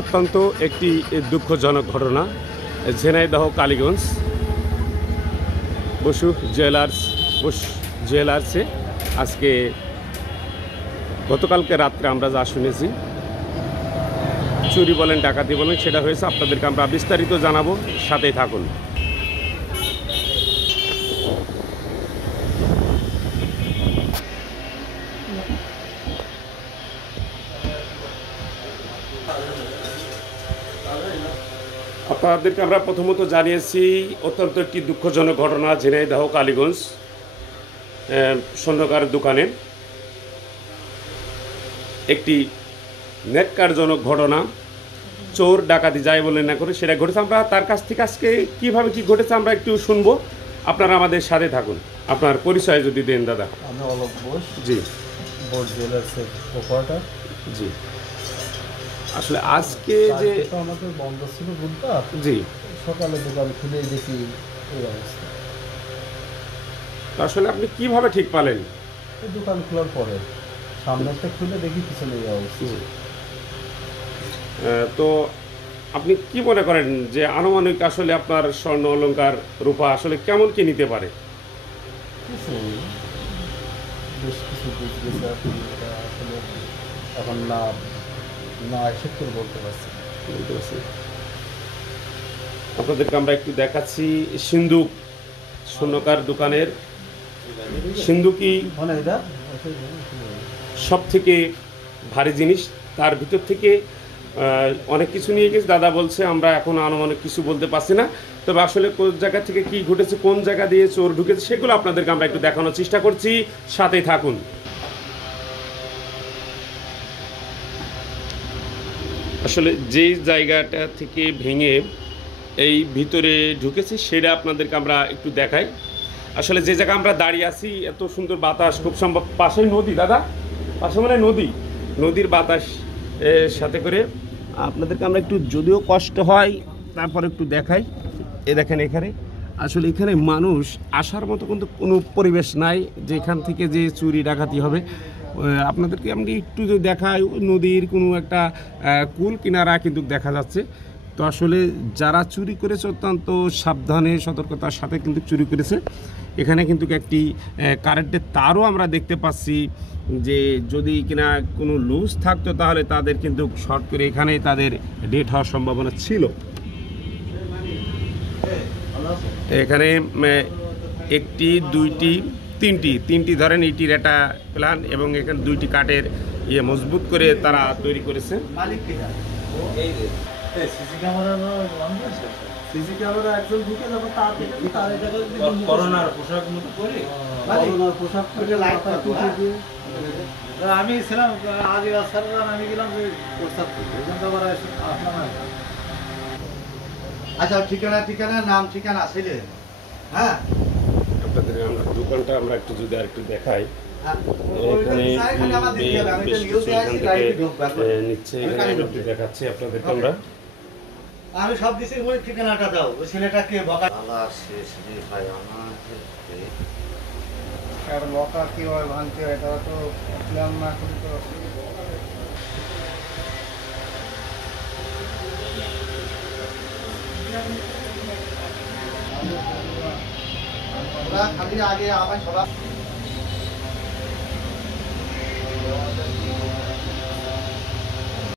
অত্যন্ত একটি দুঃখজনক ঘটনা ঝিনাইদহ কালীগঞ্জ বসু জুয়েলার্সে আজকে গতকালকে রাত্রে আমরা যা শুনেছি চুরি বলেন ডাকাতি বলেন সেটা হয়েছে। আপনাদেরকে আমরা বিস্তারিত জানাবো, সাথেই থাকুন। আপনাদেরকে আমরা প্রথমত জানিয়েছি অত্যন্ত একটি দুঃখজনক ঘটনা ঝিনাইদহ কালীগঞ্জ স্বর্ণকার দোকানে একটি ন্যাক্কারজনক ঘটনা, চোর ডাকাতি যাই বলে না করে সেটা ঘটেছে। আমরা তার কাছ থেকে আজকে কীভাবে কী ঘটেছে আমরা একটু শুনবো, আপনারা আমাদের সাথে থাকুন। আপনার পরিচয় যদি দেন দাদা। আমি অলোক বোস, জি, বোস জুয়েলার্সের প্রোপাইটার। জি, আসলে আজকে যে আমাদের বন্ধ ছিল বুধবার, জি, সকালে দোকান খুলে দেখি এই অবস্থা। আসলে আপনি কিভাবে ঠিক পালেন? এই দোকান খোলার পরে সামনেটা খুলে দেখি পিছনে এই অবস্থা। তো আপনি কি মনে করেন যে আনুমানিক আসলে আপনার স্বর্ণ অলংকার রূপা আসলে কেমন কি নিতে পারে? বেশ কিছু বুঝতেছে আসলে এখন না এসে করে বলতে পারছি। আপনাদেরকে আমরা একটু দেখাচ্ছি সিন্ধুক, স্বর্ণকার দোকানের সিন্ধুকই সব থেকে ভারী জিনিস। তার ভিতর থেকে অনেক কিছু নিয়ে গেছে। দাদা বলছে আমরা এখন আনুমানিক কিছু বলতে পারছি না, তবে আসলে কোন জায়গা থেকে কি ঘটেছে, কোন জায়গা দিয়ে চোর ঢুকেছে সেগুলো আপনাদেরকে আমরা একটু দেখানোর চেষ্টা করছি, সাথেই থাকুন। আসলে যেই জায়গাটা থেকে ভেঙে এই ভিতরে ঢুকেছে সেটা আপনাদেরকে আমরা একটু দেখাই। আসলে যে জায়গা আমরা দাঁড়িয়ে আছি এত সুন্দর বাতাস, খুব সম্ভব পাশেই নদী, দাদা পাশে মানে নদীর বাতাস সাথে করে আপনাদেরকে আমরা একটু, যদিও কষ্ট হয় তারপর একটু দেখাই। দেখেন এখানে আসলে এখানে মানুষ আসার মতো কিন্তু কোনো পরিবেশ নাই যে এখান থেকে যে চুরি ডাকাতি হবে। আপনাদেরকে আমি একটু যদি দেখাই, নদীর কোনো একটা কুল কিনারা কিন্তু দেখা যাচ্ছে। তো আসলে যারা চুরি করেছে অত্যন্ত সাবধানে সতর্কতার সাথে কিন্তু চুরি করেছে। এখানে কিন্তু একটি কারেন্টের তারও আমরা দেখতে পাচ্ছি, যে যদি কিনা কোনো লুজ থাকতো তাহলে তাদের কিন্তু শর্ট করে এখানেই তাদের ডেট হওয়ার সম্ভাবনা ছিল। এখানে একটি, দুইটি, তিনটি ধরেন ইটির একটা প্ল্যান, এবং এখানে দুইটি কাঠের মজবুত করে তারা তৈরি করেছে। সিসি ক্যামেরা একজন ঢুকে যাবে, তার থেকে তার জায়গায় করোনার পোশাক মতো করে, করোনার পোশাক পরে লাইট দিয়ে আমি ছিলাম আজ স্যার, আমি গেলাম যে প্রস্তাব আবার আসলাম। আচ্ছা, ঠিকানা নাম ঠিকানা ছেলে। হ্যাঁ, আপনাদের আমরা দোকানটা আমরা একটু যদি আর একটু দেখাই। দেখাচ্ছি আপনাদেরকে আমরা। আমি সব দিচ্ছি, ঠিকানাটা দাও। ওই ছেলেটাকে বকা শেষ নেই ভাই আমার, বকা কি হয় ভাঙতে হয়, তারা তো প্ল্যান না করে তো। খালি আগে আমায় সবাই